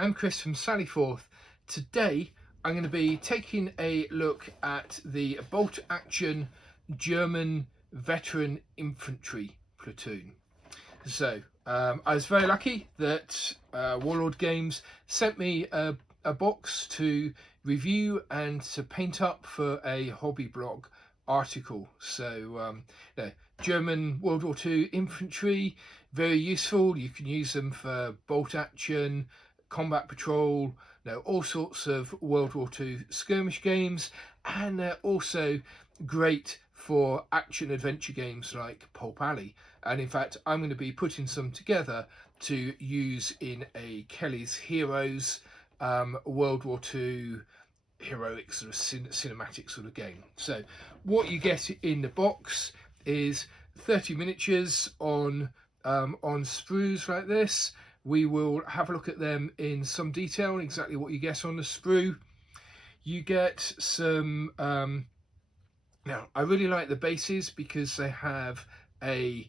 I'm Chris from Sallyforth. Today I'm going to be taking a look at the bolt action German veteran infantry platoon. So I was very lucky that Warlord Games sent me a box to review and to paint up for a hobby blog article. So German World War II infantry, very useful. You can use them for bolt action, combat patrol, all sorts of World War II skirmish games, and they're also great for action adventure games like Pulp Alley. And in fact, I'm going to be putting some together to use in a Kelly's Heroes World War II heroic sort of cinematic sort of game. So what you get in the box is 30 miniatures on sprues like this. We will have a look at them in some detail, exactly what you get on the sprue. You get some now I really like the bases because they have a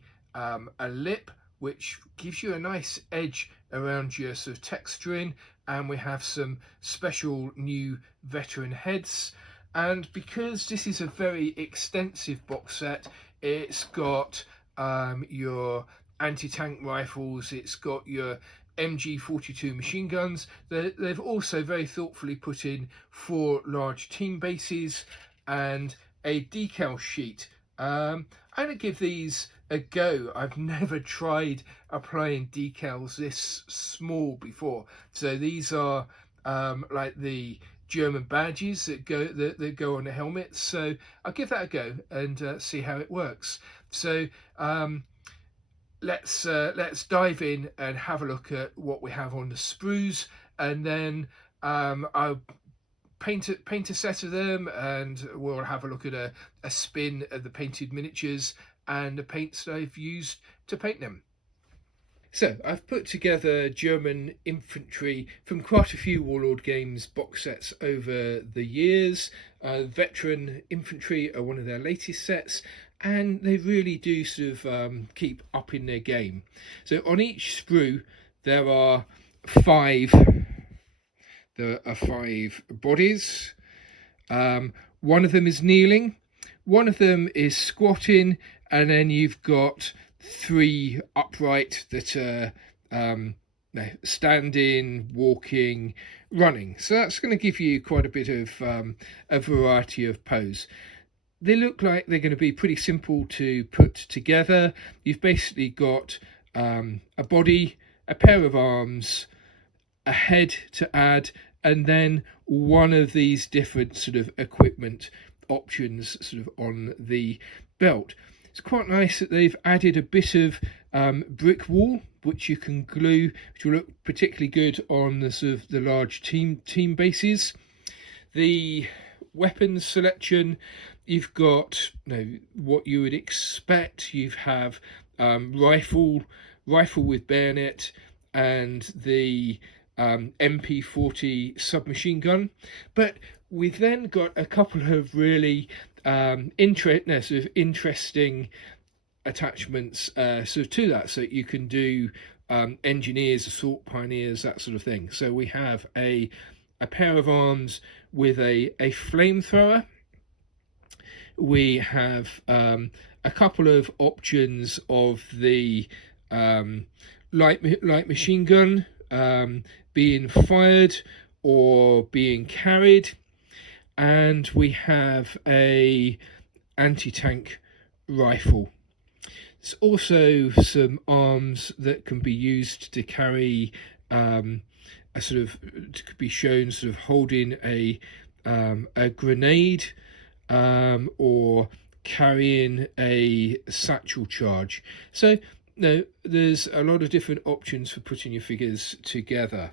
lip which gives you a nice edge around your sort of texturing, and we have some special new veteran heads. And because this is a very extensive box set, it's got your anti-tank rifles, it's got your MG42 machine guns. They've also very thoughtfully put in 4 large team bases and a decal sheet. I'm going to give these a go. I've never tried applying decals this small before. So these are like the German badges that go on the helmets. So I'll give that a go and see how it works. So let's dive in and have a look at what we have on the sprues, and then I'll paint a set of them, and we'll have a look at a spin of the painted miniatures and the paints that I've used to paint them. So I've put together German infantry from quite a few Warlord Games box sets over the years. Veteran infantry are one of their latest sets, and they really do sort of keep up in their game. So on each sprue there are 5 bodies. One of them is kneeling, one of them is squatting, and then you've got 3 upright that are standing, walking, running. So that's going to give you quite a bit of a variety of pose. They look like they're going to be pretty simple to put together. You've basically got a body, a pair of arms, a head to add, and then one of these different sort of equipment options sort of on the belt. It's quite nice that they've added a bit of brick wall which you can glue, which will look particularly good on the sort of the large team bases. The weapons selection, you've got what you would expect. You have rifle with bayonet and the MP40 submachine gun, but we've then got a couple of really interesting attachments sort of to that. So you can do engineers, assault pioneers, that sort of thing. So we have a pair of arms with a flamethrower. We have a couple of options of the light machine gun being fired or being carried, and we have a anti-tank rifle. There's also some arms that can be used to carry a sort of, could be shown sort of holding a grenade or carrying a satchel charge. So there's a lot of different options for putting your figures together.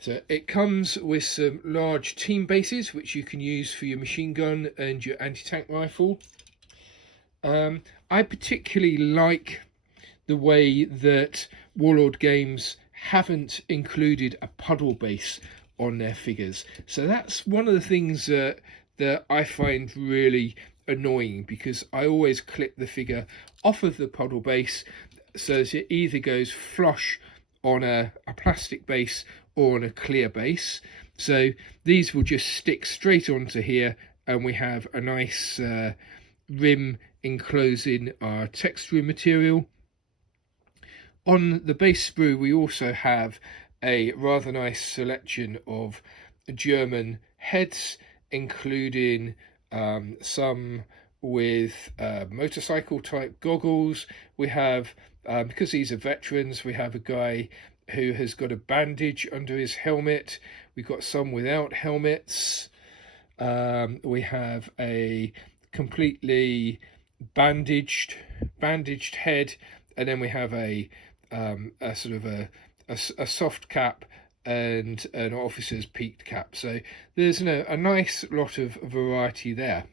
So it comes with some large team bases which you can use for your machine gun and your anti-tank rifle. I particularly like the way that Warlord Games haven't included a puddle base on their figures. So that's one of the things that I find really annoying, because I always clip the figure off of the puddle base so that it either goes flush on a plastic base or on a clear base. So these will just stick straight onto here, and we have a nice rim enclosing our texturing material. On the base sprue we also have a rather nice selection of German heads, including some with motorcycle type goggles. We have, because these are veterans, we have a guy who has got a bandage under his helmet. We've got some without helmets. We have a completely bandaged head, and then we have a sort of a soft cap and an officer's peaked cap. So there's a nice lot of variety there.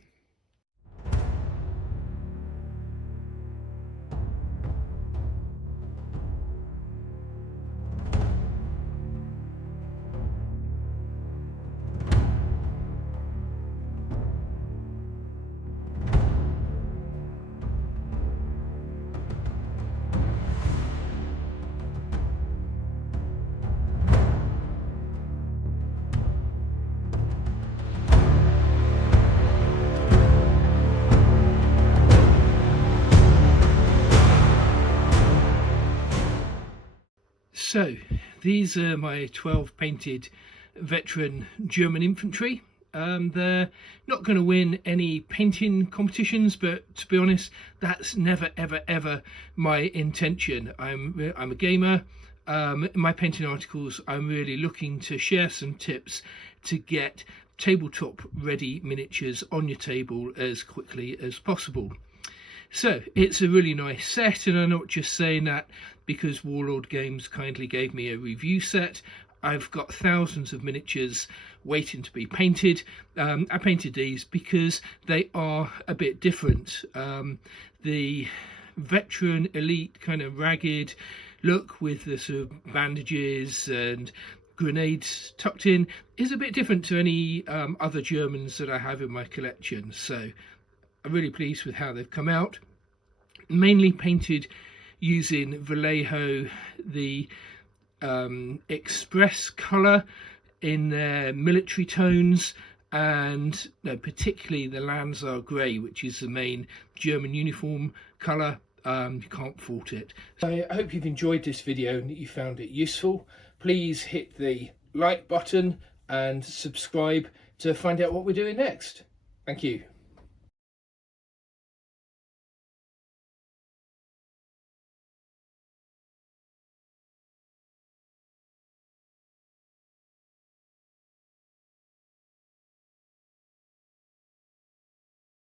So these are my 12 painted veteran German infantry. They're not going to win any painting competitions, but to be honest, that's never ever my intention. I'm a gamer. In my painting articles, I'm really looking to share some tips to get tabletop ready miniatures on your table as quickly as possible. So it's a really nice set, and I'm not just saying that because Warlord Games kindly gave me a review set. I've got thousands of miniatures waiting to be painted. I painted these because they are a bit different. The veteran elite kind of ragged look with the sort of bandages and grenades tucked in is a bit different to any other Germans that I have in my collection. So I'm really pleased with how they've come out. Mainly painted using Vallejo, the Xpress colour in their military tones, and particularly the Landsar grey, which is the main German uniform colour. You can't fault it. I hope you've enjoyed this video and that you found it useful. Please hit the like button and subscribe to find out what we're doing next. Thank you.